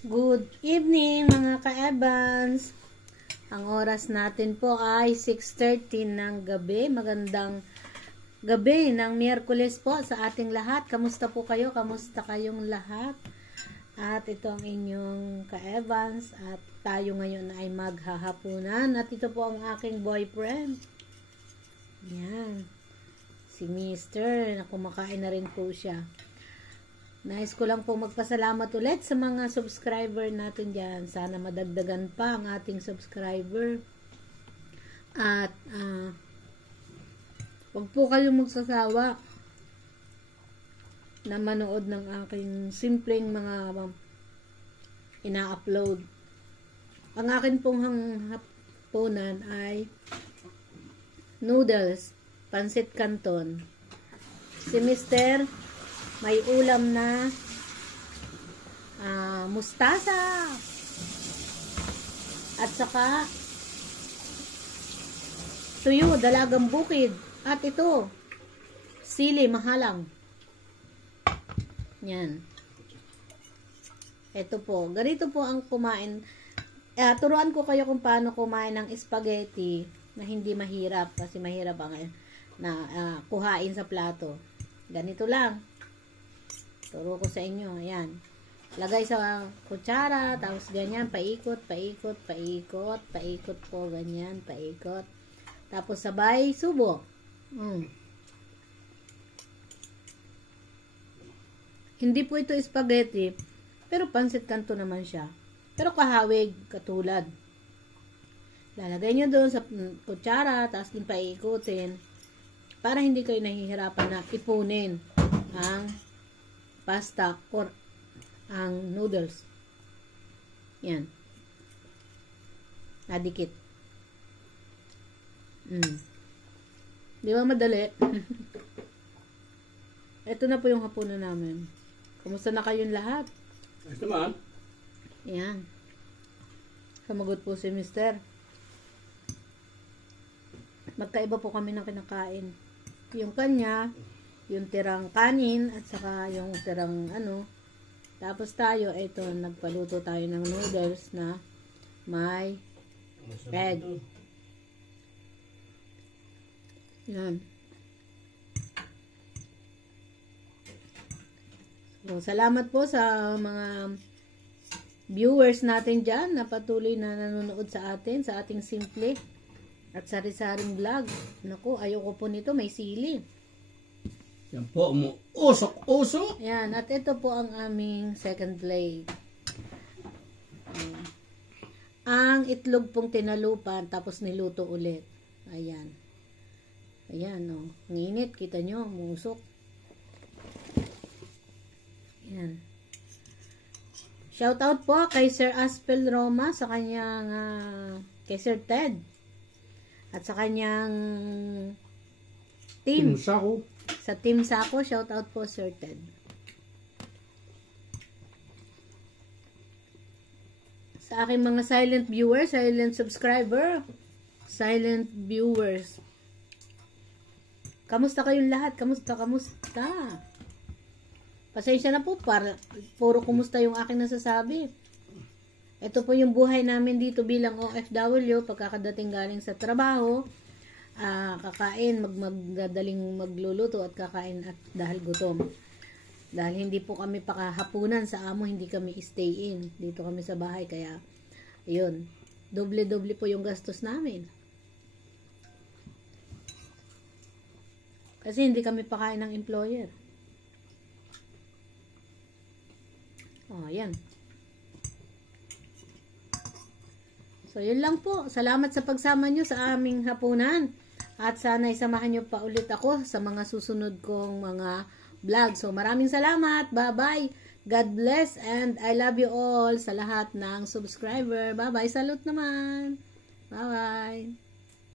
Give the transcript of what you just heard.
Good evening mga ka-Evans. Ang oras natin po ay 6:30 ng gabi. Magandang gabi ng Miyerkules po sa ating lahat. Kamusta po kayo? Kamusta kayong lahat? At ito ang inyong ka-Evans at tayo ngayon ay maghahapunan. At ito po ang aking boyfriend. Yan. Si Mr. na kumakain na rin po siya. Nais ko lang po magpasalamat ulit sa mga subscriber natin dyan. Sana madagdagan pa ang ating subscriber. At wag po kayong magsasawa na manood ng aking simpleng mga ina-upload. Ang akin pong hapunan ay noodles, pansit canton. Si Mr. may ulam na mustasa at saka tuyo, dalagang bukid, at ito sili mahalang. Yan, ito po, ganito po ang kumain. Turuan ko kayo kung paano kumain ng spaghetti na hindi mahirap, kasi mahirap na kuhain sa plato. Ganito lang, turo ko sa inyo. Ayan. Lagay sa kutsara, tapos ganyan, paikot, paikot, paikot, paikot po, ganyan, paikot. Tapos sabay, subo. Hindi po ito spaghetti, pero pansit canton naman siya. Pero kahawig, katulad. Lalagay nyo doon sa kutsara, tapos din paikutin, para hindi kayo nahihirapan na ipunin ang pasta or ang noodles. Yan. Nadikit. Di ba madali? Ito na po yung hapunan namin. Kumusta na kayong lahat? Ayos naman. Yan. Kamagot po si Mr. Magkaiba po kami ng kinakain. Yung kanya, yung tirang kanin, at saka yung tirang tapos tayo, ito, nagpaluto tayo ng noodles na may egg. Yan. So, salamat po sa mga viewers natin dyan na patuloy na nanonood sa atin, sa ating simple at sari-saring vlog. Naku, ayoko po nito, may sili. Yan po, usok-usok. Yan, at ito po ang aming second plate. Ang itlog pong tinalupan, tapos niluto ulit. Ayan. Ayan, o. Nginit, kita nyo, musok. Ayan. Shoutout po kay Sir Aspel Roma sa kanyang, kay Sir Ted. At sa kanyang team. Sako. Sa Team Sako, shoutout po Sir Ted. Sa aking mga silent viewers, silent subscriber, silent viewers. Kamusta kayong lahat? Kamusta? Pasensya na po, puro kumusta yung aking nasasabi. Ito po yung buhay namin dito bilang OFW, pagkakadating galing sa trabaho. Kakain, magdadaling magluluto at kakain at dahil gutom. Dahil hindi po kami pakahapunan sa amo, hindi kami stay in. Dito kami sa bahay, kaya ayun, doble-doble po yung gastos namin. Kasi hindi kami pakain ng employer. Ayan. So, yun lang po. Salamat sa pagsama nyo sa aming hapunan. At sana isamahan nyo pa ulit ako sa mga susunod kong mga vlog. So, maraming salamat. Bye-bye. God bless and I love you all sa lahat ng subscriber. Bye-bye. Salute naman. Bye-bye.